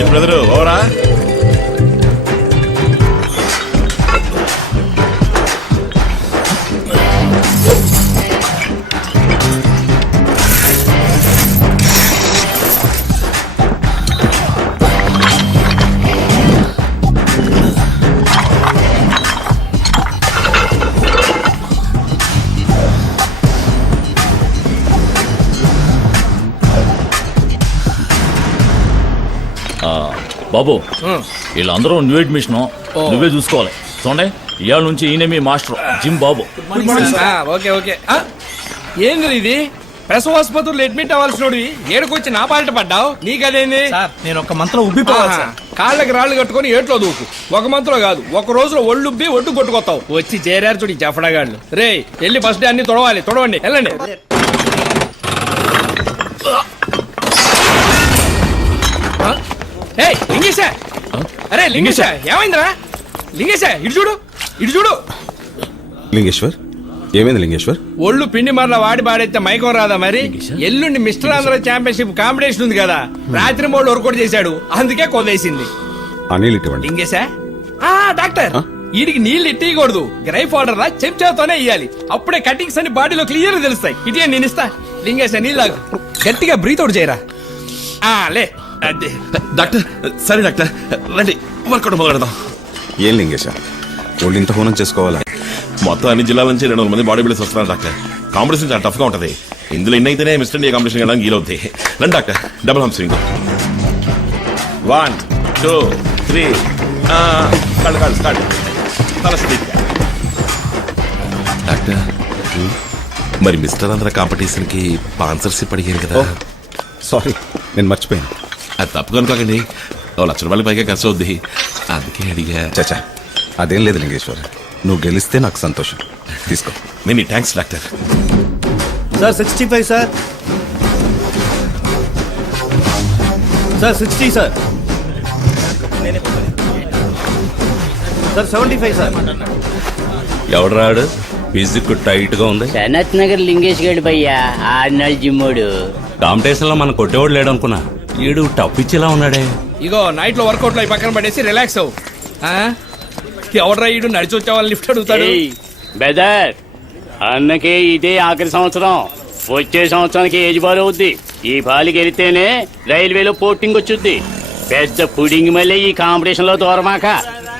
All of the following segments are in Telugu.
ఏం బ్రదరు ఓవరా? బాబు వీళ్ళందరూ న్యూ అడ్మిషన్ నువ్వే చూసుకోవాలి. చూడండి ఇవాళ నుంచి ఈయన మీ మాస్టర్ జిమ్ బాబు. Okay okay. ఏంది ఇది? ప్రసవ ఆసుపత్రులు అడ్మిట్ అవ్వాల్సినోడు ఏడుకొచ్చి నా పాలిట పడ్డావు. నీకదేంది? నేను ఒక మంత్లో ఉబ్బిపోవాలి. కాళ్ళకి రాళ్ళు కట్టుకుని ఏట్లో దూకు. ఒక మంత్లో కాదు, ఒక రోజులో ఒళ్ళుబ్బి ఒడ్డు కొట్టుకొస్తావు. వచ్చి చేరారు చూడు జఫడాగాళ్ళు. రే వెళ్ళి ఫస్ట్ డే అన్ని తొడవండి వెళ్ళండి. లింగేశా, అరే లింగేశా ఏమైందిరా? లింగేశా ఇటు చూడు. లింగేశ్వర్ ఏమైంది లింగేశ్వర్? ఒళ్ళు పిండి మరలా వాడి పాడైతే మైకం రాదా మరి? ఎల్లుండి మిస్టర్ ఆంధ్ర ఛాంపియన్షిప్ కాంపిటీషన్ ఉంది కదా, రాత్రి మూడు వర్కౌట్ చేశాడు, అందుకే కొదేసింది. అనిల్ ఇటువంటి లింగేశా డాక్టర్ వీడికి నీళ్లు ఇట్టకూడదు, గ్రైఫ్ వాటర్ లా చెంచాతోనే ఇయ్యాలి. అప్పుడే కటింగ్స్ అన్ని బాడీలో క్లియర్ తెలుస్తాయి. ఇటే నేను ఇస్తా. లింగేశా నీళ్ళు గట్టిగా బ్రీత్ అవుట్ చేయరా. లే డాక్టర్. సరే డాక్టర్ రండి వర్కౌట్ మొదలెడదాం. ఏం లింగేశ వాళ్ళు ఇంత హోనం చేసుకోవాలా? మొత్తం అన్ని జిల్లాల నుంచి 200 మంది బాడీ బిల్డర్స్ వస్తున్నారు డాక్టర్. కాంపిటీషన్ చాలా టఫ్ గా ఉంటది. ఇందులో ఇన్ని అయితేనే మిస్టర్ ఇండియా కాంపిటీషన్ వెళ్ళడానికి వీలవుతాయి. రండి డాక్టర్. డబుల్ హంప్ స్వింగ్ 1 2 3 కాళ్ళు స్టార్ట్. డాక్టర్ మరి మిస్టర్ ఆంధ్ర కాంపిటీషన్ కి స్పాన్సర్షిప్ అడిగారు కదా? సారీ నేను మర్చిపోయాను. అది తప్పు అనుకోకండి, ₹1,00,000 పైగా ఖర్చు అవుద్ది, అందుకే అడిగా. చచ్చా అదేం లేదు లింగేశ్వర్, నువ్వు గెలిస్తే నాకు సంతోషం. తీసుకో. Many thanks doctor. Sir 65 sir. 60 sir. 75 sir. ఎవడరాడు ఫిజిక్ టైట్ గా ఉంది? సనత్ నగర్ లింగేష్ గడి భయ్యా, ఆర్నాల్డ్ జిమ్మోడు. కాంపిటీషన్ లో మన కొట్టేవాడు లేడు అనుకున్నా, ఈడు టప్ ఇచ్చేలా ఉన్నాడే. ఇగో నైట్ లో వర్కౌట్ లో పక్కన పడేసి రిలాక్స్ అవు. ఎవడ్రా ఈడు నడిచి వచ్చే వాళ్ళు లిఫ్ట్ అడుగుతాడు. బెదర్ అన్నకే ఇదే ఆఖరి సంవత్సరం, వచ్చే సంవత్సరానికి ఏజ్ బాల్ అవుద్ది. ఈ బాలికి వెళితేనే రైల్వేలో పోస్టింగ్ వచ్చుద్ది. పెద్ద పుడింగ్ మళ్ళీ ఈ కాంపిటీషన్ లో దూరమాక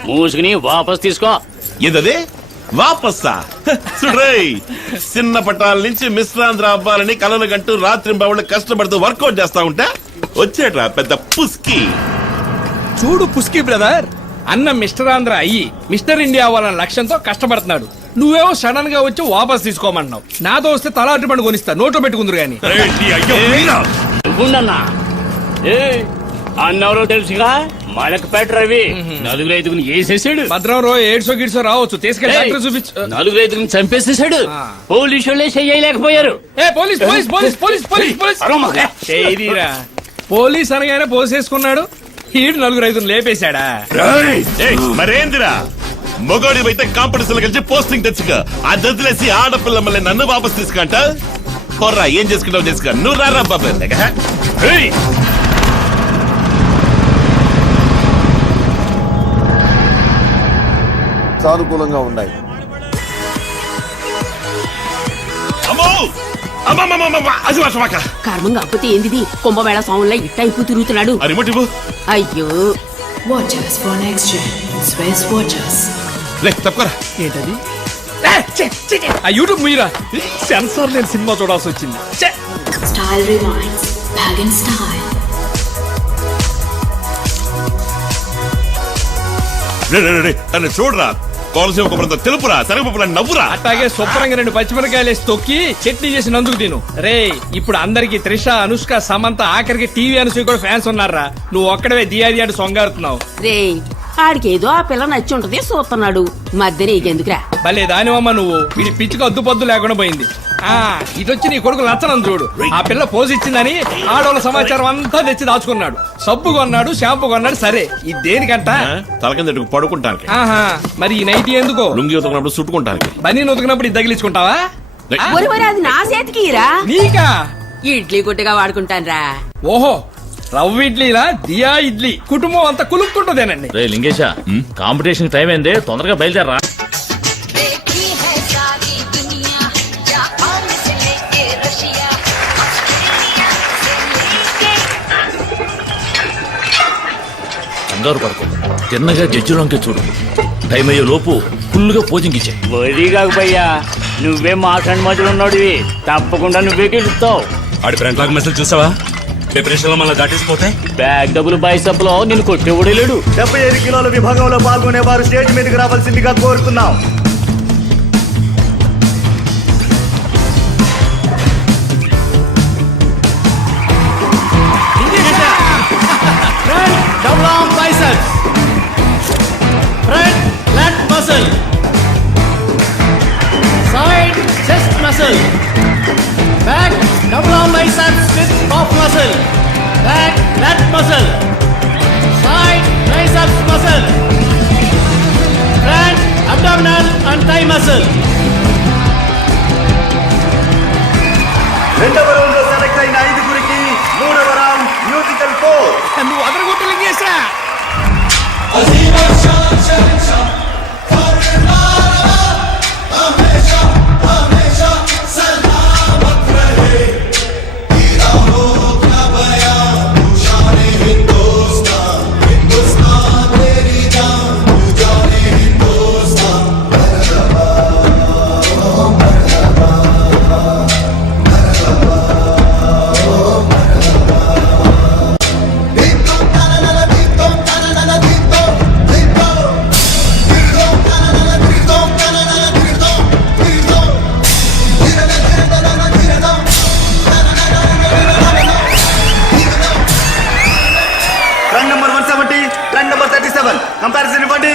మూసుకుని వాపస్ తీసుకో. ఏదదే వాపస్సా? చూడ్రయ్, చిన్న పట్టాల నుంచి మిశ్రాంధ్ర అవ్వాలని కలలు గంటూ రాత్రి బావులు కష్టపడుతూ వర్కౌట్ చేస్తా ఉంటే వచ్చేట్రా పెద్ద పుస్కి. చూడు పుస్కి బ్రదర్, అన్న మిస్టర్ ఆంధ్ర అయ్యి మిస్టర్ ఇండియా అవ్వాలన్న లక్ష్యంతో కష్టపడుతున్నాడు. నువ్వేమో సడన్ గా వచ్చి వాపస్ తీసుకోమన్నావు. నాతో వస్తే తల అటు పండు కొనిస్తా, నోట్లో పెట్టుకుందరు గాని. అన్నవరో తెలుసుగా, మలకపేట రవి 4-5 వేసేసాడు. భద్రం రో ఏడ్సో గిడ్సో రావచ్చు, తీసుకెళ్ళి డాక్టర్ చూపించు. 4-5 చంపేసేసాడు. పోలీసు వాళ్ళే చెయ్యలేకపోయారు. Police police police police police police police అనగానే పోసేసుకున్నాడు. ఈడు 4-5 లేపేశాడా? మరేందిరా మొగోడి అయితే కాంపిటీషన్ కలిసి పోస్టింగ్ తెచ్చుకో. అది వదిలేసి ఆడపిల్ల మళ్ళీ నన్ను వాపస్ తీసుకుంటా. పొర్రా ఏం చేసుకుంటావు చేసుకో. నువ్వు రారా బాబు. సానుకూలంగా ఉన్నాయి. కర్మంగా అప్పుతే ఏంది? కుంభమేళ స్వాములా ఇట్టైపు తిరుగుతున్నాడు. అయ్యో ఏంటది? ఆ యూట్యూబ్ మీరా సెన్సార్ లేని సినిమా చూడాల్సి వచ్చింది. చూడరా, కోనసీమ కొబ్బరంత తెలుపురా శనగపప్పులా నవ్వురా. అట్లాగే శుభ్రంగా 2 పచ్చిమిరకాయలు వేసి తొక్కి చట్నీ చేసి నందుకు తిను. రే ఇప్పుడు అందరికి త్రిష, అనుష్క, సమంత, ఆఖరికి టీవీ అనసూయ కూడా ఫ్యాన్స్ ఉన్నారా. నువ్వు ఒక్కడవే దియాది అంటూ సొంగారుతున్నావు. రే ఆడికేదో ఆ పిల్ల నచ్చి ఉంటది చూస్తున్నాడు, మధ్య నీకెందుకురా? భలే దానివమ్మ నువ్వు. వీడి పిచ్చికి అద్దు పొద్దు లేకుండా పోయింది. ఇటొచ్చి నీ కొడుకు నచ్చనం చూడు. ఆ పిల్ల పోజ్ ఇచ్చిందని ఆడోళ్ళ సమాచారం అంతా తెచ్చి దాచుకున్నాడు. సబ్బు కొన్నాడు, షాంపూ కొన్నాడు. సరే ఇది దేనికంట? తల కింద ఎట్టుకు పడుకుంటానికి. ఆహా మరి ఈ నైటీ ఎందుకో? లుంగి ఉతకినప్పుడు చుట్టుకుంటానికి. బనీ ఉతికినప్పుడు ఇది తగిలించుకుంటావా? ఒరి ఒరి అది నా చేతికి ఇరా. నీకా? ఇడ్లీ కొట్టుగా వాడుకుంటానురా. ఓహో రవ్వ ఇడ్లీలా దియా ఇడ్లీ. కుటుంబం అంతా కులుక్కుంటుందేనండి. రే లింగేశ, కాంపిటీషన్ టైం అయింది, తొందరగా బయలుదేరరా. देखी है सारी दुनिया जापान से लेके रशिया ऑस्ट्रेलिया से लेके కంగారు పడుకో, తిన్నగా జడ్జిలోకి చూడు. టైం అయ్యే లోపు ఫుల్ గా పోజింగ్ ఇచ్చే. వరి కాకపోయ్యా, నువ్వే మాట్లాడి మధ్యలో ఉన్నాడువి, తప్పకుండా నువ్వే గెలుస్తావు. ఆడి ఫ్రంట్ లాగ్ మెసేజ్ చూసావా? ప్రిపరేషన్ లో మళ్ళీ దాటేసిపోతే బ్యాగ్ డబ్బులు బైసప్లో నిన్ను కొట్టేవాడే లేడు. 75 కిలోల విభాగంలో పాల్గొనే వారు స్టేజ్ మీదకి రావాల్సిందిగా కోరుతున్నాం. Double arm biceps. Front lat muscle. Side chest muscle. Back double arm biceps with calf muscle. Back lat muscle. Side triceps muscle. Front abdominal and thigh muscle. రెండవ రౌండ్ లో సెలెక్ట్ అయిన 5గురికి మూడవ రౌండ్ మ్యూజికల్ ఫోర్. నువ్వు అదరగొట్టు Lingesha. Track number 170, track number 37 comparison ఇవ్వండి.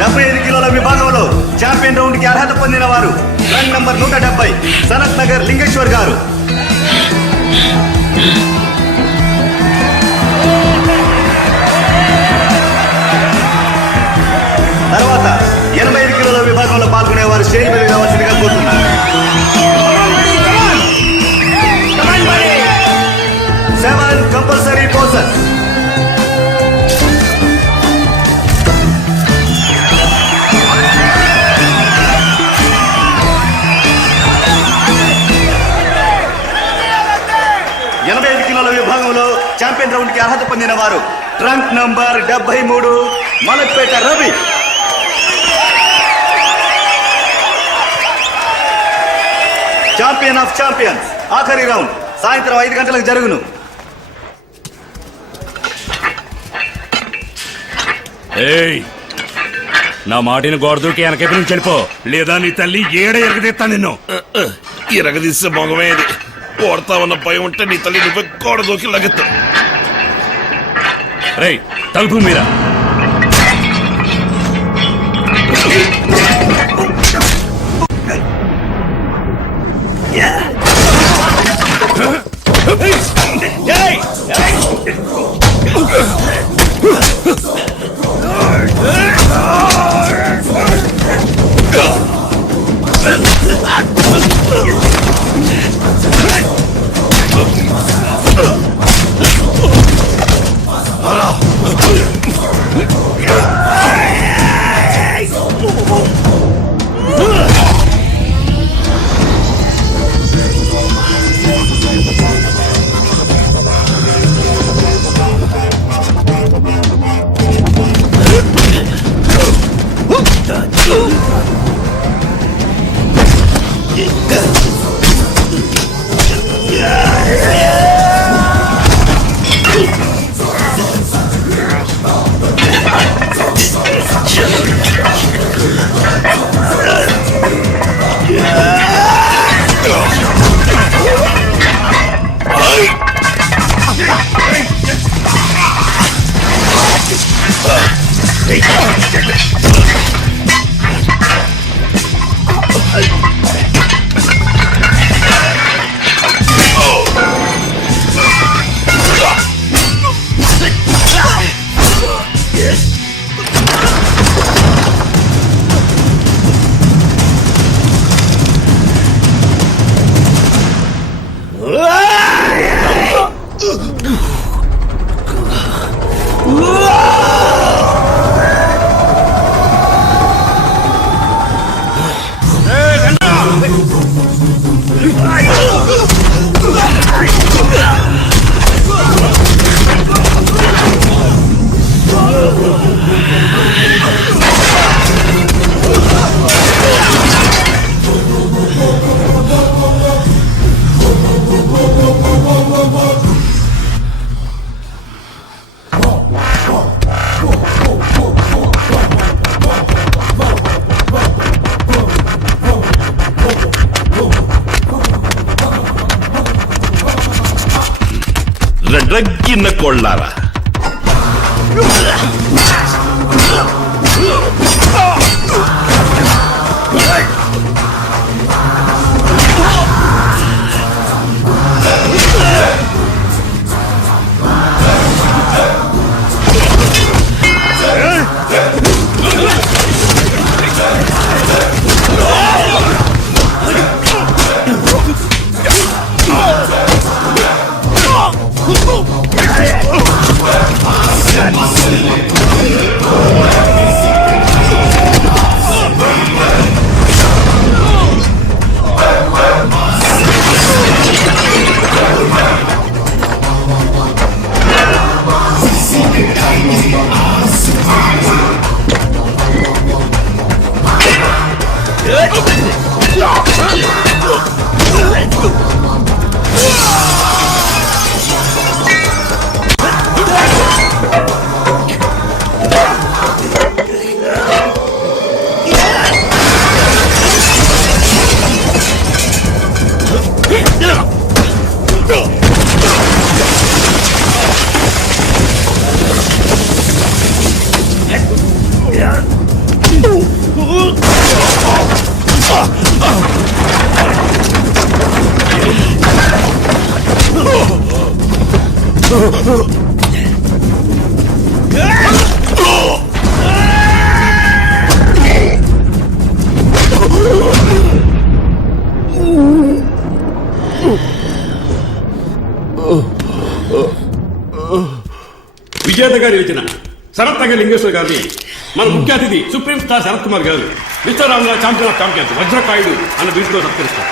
డెబ్బై 75 కిలోల విభాగంలో ఛాంపియన్ రౌండ్ కి అర్హత పొందిన వారు ట్రాక్ నెంబర్ 170 సనత్ నగర్ లింగేశ్వర్ గారు. తర్వాత 85 కిలోల విభాగంలో పాల్గొనే వారు స్టేజ్ మీద రావాల్సిందిగా కోరుతున్నారు. 7 కంపల్సరీ పోసెస్. కిలోల విభాగంలో ఛాంపియన్ రౌండ్ కి అర్హత పొందిన వారు trunk number 73 Malakpet Ravi. Champion of champions ఆఖరి రౌండ్ సాయంత్రం 5 గంటలకు జరుగును. ఏయ్, నా మాటిని గోడదూకి వెనకేపు నుంచి వెళ్ళిపో, లేదా నీ తల్లి ఏడ ఎరగదీస్తా నిన్ను. ఇరగదీస్తే మొగమేది ఓడతా ఉన్న భయం ఉంటే నీ తల్లి నువ్వే గోడ దూకి లగెత్తు. రేయ్, తలుపు మీరా. రగ్గిన కొళ్ళారా, విజేత గారి వచ్చిన శరత్ నగర్ లింగేశ్వర గారిని మన ముఖ్య అతిథి సుప్రీం స్టార్ శరత్ కుమార్ గారు మిస్టర్ రామ్లా ఛాంపియన్ ఆఫ్ ఛాంపియన్స్ వజ్రకాయుడు అన్న వీటిలో సత్కరిస్తారు.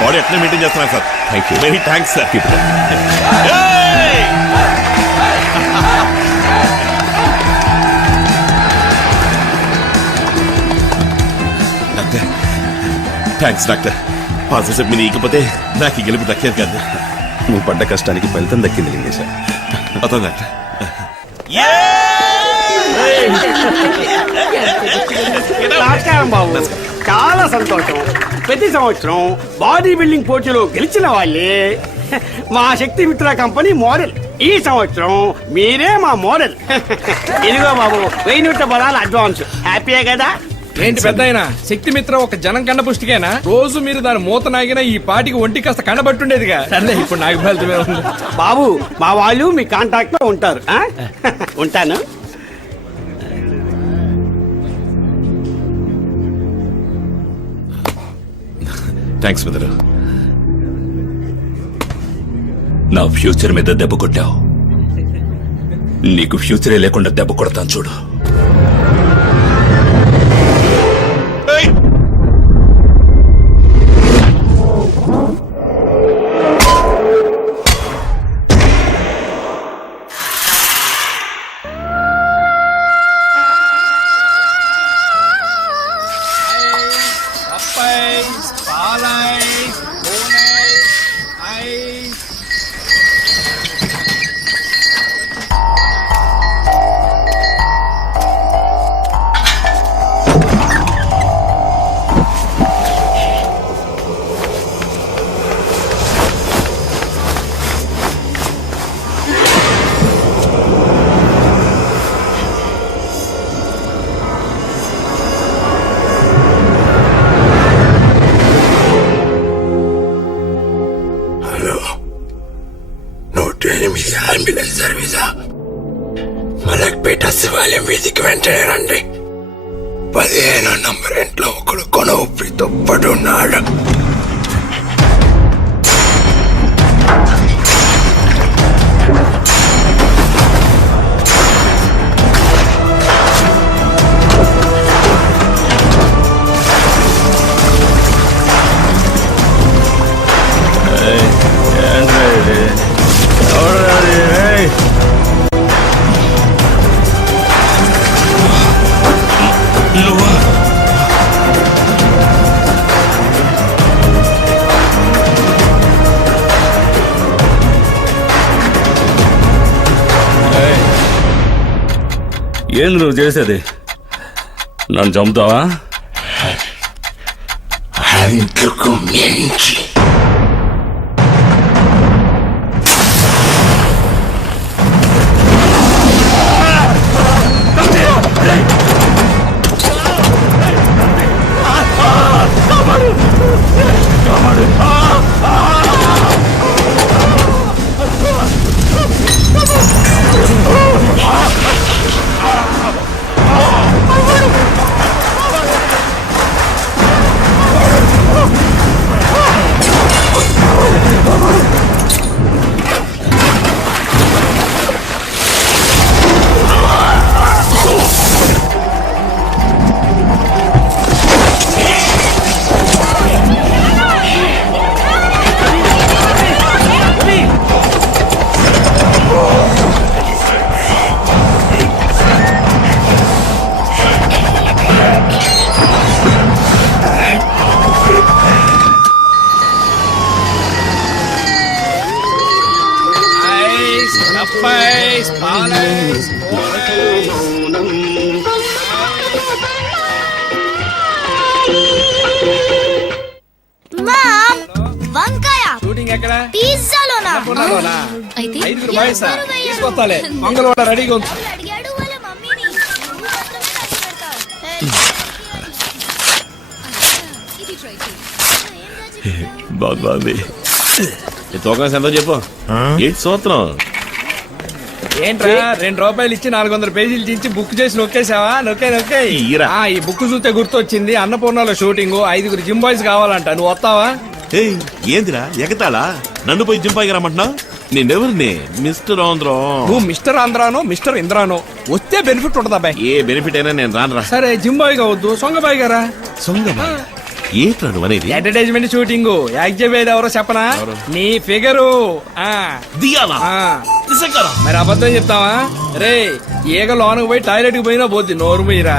బాడీ ఎట్లా మెయింటైన్ చేస్తున్నారు sir? Thank you, very thanks sir. Doctor thanks doctor. Positive మీరు ఇకపోతే నాకు ఈ గెలుపు దక్కేది కాదు. నువ్వు పడ్డ కష్టానికి ఫలితం దక్కింది లింగేశ. అవుతుంది డాక్టర్. నమస్కారం బాబు, చాలా సంతోషం. ప్రతి సంవత్సరం బాడీ బిల్డింగ్ పోటీలో గెలిచిన వాళ్ళే మా శక్తి మిత్ర కంపెనీ మోడల్. ఈ సంవత్సరం మీరే మా మోడల్. ఇదిగో బాబు 1000 బలాల అడ్వాన్స్. హ్యాపీయే కదా? ఏంటి పెద్ద శక్తి మిత్ర ఒక జనం కండ పుష్టికేనా? రోజు మీరు దాని మూత నాగినా ఈ పాటికి ఒంటి కాస్త కండబట్టుండేదిగా. సర్లే ఇప్పుడు నాకు ఫలితమే ఉంది. బాబు మా వాళ్ళు మీ కాంటాక్ట్ లో ఉంటారు. ఉంటాను. Thanks brother. నా ఫ్యూచర్ మీద దెబ్బ కొట్టావు, నీకు ఫ్యూచరే లేకుండా దెబ్బ కొడతాను చూడు. పాలెం వీధికి వెంటనే రండి. 15 నంబర్ ఇంట్లో ఒకడు కొన ఊపిరితో పడున్నాడు. ఏంది నువ్వు చేసేది? నన్ను చంపుతావా? అంతకు మించి వంకాయ షూటింగ్ ఎక్కడ? పిజ్జాలోనా? అన్నపూర్ణలోనా? అయితే 5 బాయ్సా? తీసుకొస్తాలే. మంగళవాడ రెడీగా ఉంది. అడిగాడు వాళ్ళ మమ్మీని. నువ్వు మాత్రమే ఖర్చు పెడతావు. ఇది ట్రై చేయి. బాగుంది. ఈ తూకం ఎంతో చెప్పు. ఏంటి సూత్రం? ఏంట్రా 2 రూపాయలు ఇచ్చి 400 పేజీలు చించి బుక్ చేసి నొక్కేసావా? నొక్కే ఈరా. ఈ బుక్ చూస్తే గుర్తొచ్చింది. అన్నపూర్ణలో షూటింగ్ 5 జిమ్ బాయ్స్ కావాలంట. నువ్వు వస్తావా? ఏయ్ ఏందిరా ఎగతాళా? నన్ను పోయి జింపాయికి రమ్మంటున్నావు? నేనెవరిని? మిస్టర్ ఆంధ్రా. నువ్వు మిస్టర్ ఆంధ్రానో మిస్టర్ ఇంద్రానో వస్తే బెనిఫిట్ ఉంటదా బాయ్? ఏ బెనిఫిట్ అయినా నేను రానురా. సరే జిమ్ బాయ్ కావద్దు, సొంగ బాయ్ గారా. ఏంట్రా నువ్వు అనేది? అడ్వర్టైజ్మెంట్ షూటింగ్ యాక్ట్ చెప్పేది ఎవరో చెప్పనా? నీ ఫిగరు. దియాలా? మరి అబద్ధం చెప్తావా? రే ఈగ లోనకు పోయి టాయిలెట్ కి పోయినా పోద్ది. నోరు మీరా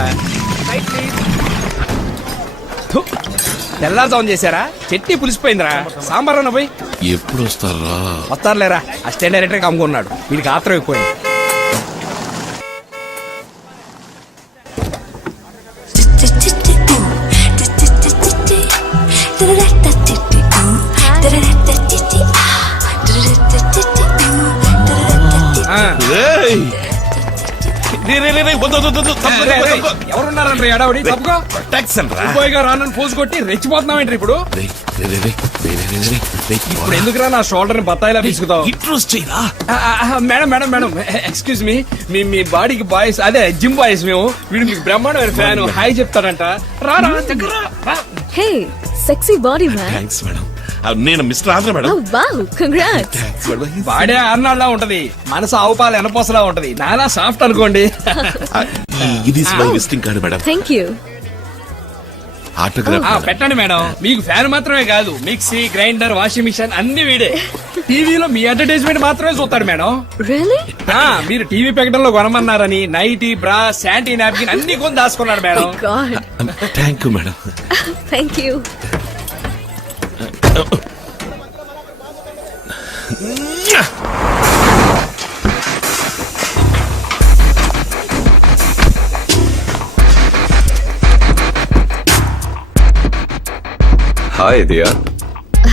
తెల్లారుజామున చేశారా? చట్నీ పులిసిపోయిందిరా. సాంబార్ అన్న పోయి. ఎప్పుడు వస్తారా? వస్తారులేరా. అసిస్టెంట్ డైరెక్టర్ కమ్ముకున్నాడు. వీడికి ఆత్రం ఎక్కువైంది. ఎవరున్నారంటే ఎడావిడి తప్పుకో. రానని పోజు కొట్టి రెచ్చిపోతున్నావేంటి ఇప్పుడు? ఇప్పుడు ఎందుకురా నా షోల్డర్ ని బత్తాయిలా తీసుకుతావు? Madam madam madam excuse me. మీ బాడీకి బాయ్స్ అదే జిమ్ బాయ్స్ మేము. వీడు మీకు బ్రహ్మాండమైన ఫ్యాన్. హాయ్ చెప్తాడంట. రా దగ్గర రా. Hey sexy body man. Thanks madam. నేను mister Andhra madam. Wow congrats. Body ఆర్నాల్లా ఉంటది, మనసు ఆవుపాలు ఎనపోసలా ఉంటది. నాలా సాఫ్ట్ అనుకోండి. ఇది my visiting card madam. Thank you. Autograph పెట్టండి మేడం. మీకు ఫ్యాన్ మాత్రమే కాదు, మిక్సీ గ్రైండర్ వాషింగ్ మిషన్ అన్ని వీడే. టీవీలో మీ అడ్వర్టైజ్మెంట్ మాత్రమే చూస్తాడు మేడం. రియల్లీ? మీరు టీవీ ప్రకటనలో కొనమన్నారని నైటీ బ్రా శాంటీ నాప్కిన్ అన్ని కొని దాచుకున్నాడు madam. Thank you madam. Thank you. Hi Diya.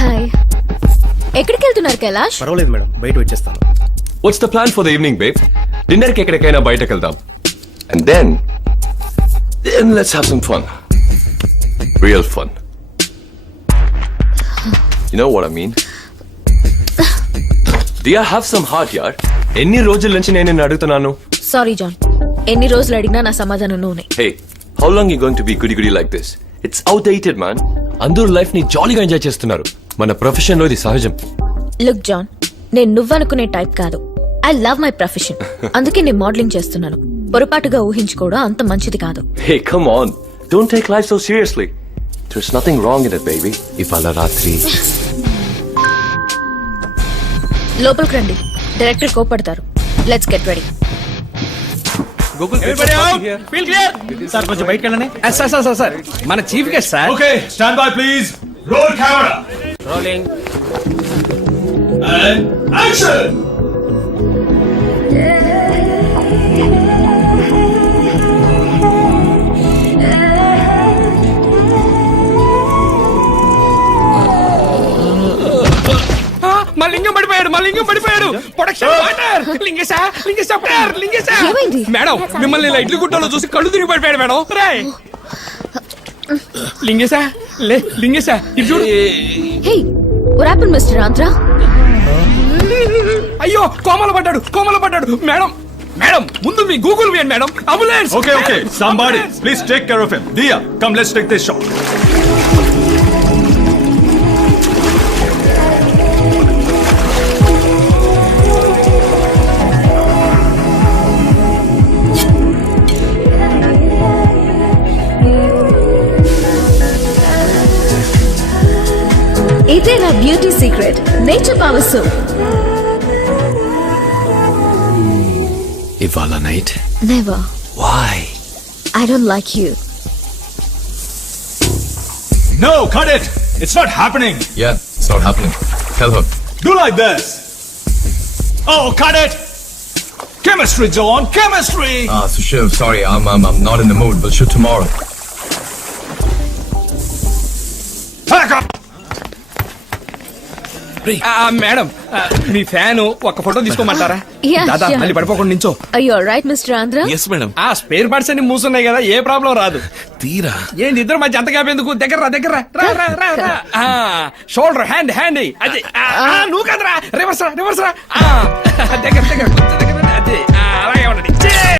Hi. ఎక్కడికి వెళ్తున్నారు కైలాష్? పర్వాలేదు మేడం, బయట వచ్చేస్తాను. What's the plan for the evening babe? Dinner కి ఎక్కడికైనా బయటకు వెళ్దాం. And then let's have some fun. Real fun. You know what I mean? Diya, have some heart, yaar. ఎన్ని రోజుల నుంచి నేను నిన్ను అడుగుతున్నాను. సారీ జాన్, ఎన్ని రోజులు అడిగినా నా సమాధానం నూనె. Hey, how long you going to be goody like this? It's outdated, man. అందరూ లైఫ్ ని జాలీగా ఎంజాయ్ చేస్తున్నారు. మన ప్రొఫెషన్ లో ఇది సహజం. లుక్ జాన్, నేను నువ్వనుకునే టైప్ కాదు. I love my profession. అందుకే నేను మోడలింగ్ చేస్తున్నాను. పొరపాటుగా ఊహించుకోవడం అంత మంచిది కాదు. Hey, come on. Don't take life so seriously. There's nothing wrong in it, baby. ఇవాళ రాత్రి లోపలికి రండి, డైరెక్టర్ కోపడతారు. Let's get ready. సార్ కొంచెం బయటకు వెళ్ళండి. సార్ మన chief guest sir. Okay stand by please roll camera rolling. And action. మా లింగం పడిపోయాడు. Production water. లింగేశా. ఏమైంది? మేడం మిమ్మల్ని ఇలా ఇడ్లీ గుట్టలో చూసి కళ్ళు తిరిగి పడిపోయాడు మేడం. రాయ్ లింగేశా ఇటు చూడు. హే, what happened, Mr. Andhra? అయ్యో కోమల పడ్డాడు. మేడం ముందు మీ గూగుల్ వేయండి madam. Ambulance. Okay, somebody please take care of him. Dia, come let's take this shot. ఇదే నా beauty secret, nature power soap. ఇవాళ night never. why? I don't like you. No, cut it. It's not happening. Yeah, it's not happening. Tell her. Do like this. Oh, cut it. Chemistry, John. Chemistry. Sushil, sorry, I'm not in the mood. We'll shoot tomorrow. Pack up. Madam మీ ఫ్యాన్ ఒక ఫోటో తీసుకోమంటారా? Yeah, దాదా sure. మళ్ళీ పడిపోకుండా నించో. Are you alright, Mr. Andhra? Yes madam. ఆ స్పేర్ పార్ట్స్ అన్ని మూసున్నాయి కదా, ఏ ప్రాబ్లం రాదు. తీరా ఏంటి ఇద్దరు మధ్య అంత గ్యాప్ ఎందుకు? దగ్గర రా. షోల్డర్ హ్యాండ్ అది. నువ్వు కదరా, రివర్స్ రా. దగ్గర